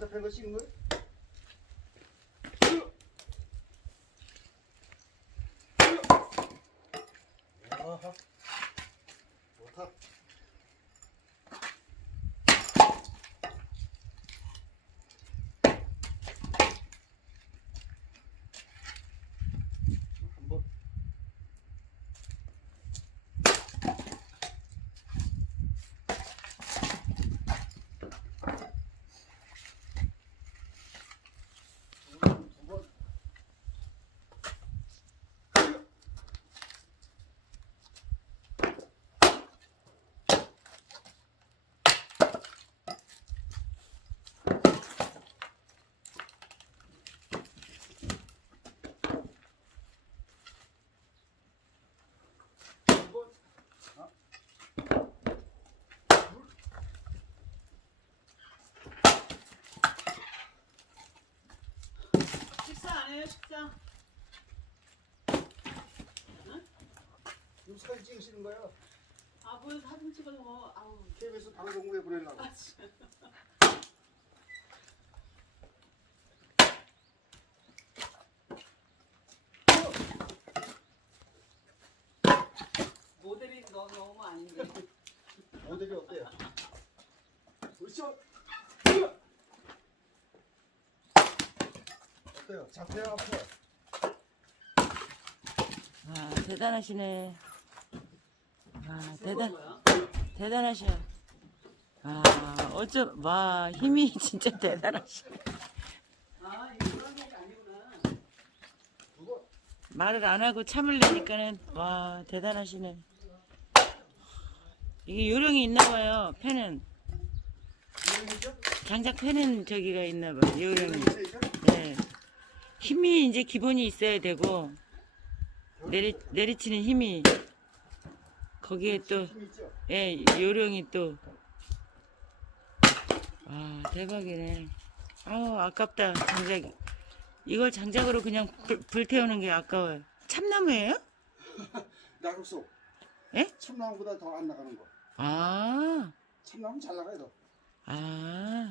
잡힌 거 씌는 거야? 아하. 좋다. 한번. 식사 안 해요, 식사? 응? 뉴스까지 찍으시는 거야? 아, 뭘 사진 찍어서 뭐, 아우. KBS 방송국에 보내려고. 아, 진짜. 모델이 너무 아닌데. 모델이 어때요? 그렇죠? 어때요? 잡혀요, 앞에? 아, 대단하시네. 아, 뭐야? 대단하셔. 아, 와, 힘이 진짜 대단하시네. 아, 이거 그런 게 아니구나. 누가? 말을 안 하고 참을 내니까는, 와, 대단하시네. 이게 요령이 있나 봐요, 펜은. 유명이죠? 장작 펜은 저기가 있나 봐요, 요령이. 유명이죠? 네. 힘이 이제 기본이 있어야 되고, 내리치는 힘이, 거기에 또, 힘 있죠? 예, 요령이 또. 와, 대박이네. 아우, 아깝다, 장작. 이걸 장작으로 그냥 불 태우는 게 아까워요. 참나무예요? 낙엽소. 예? 참나무보다 더 안 나가는 거. 아, 참나무 잘 나가요, 더. 아.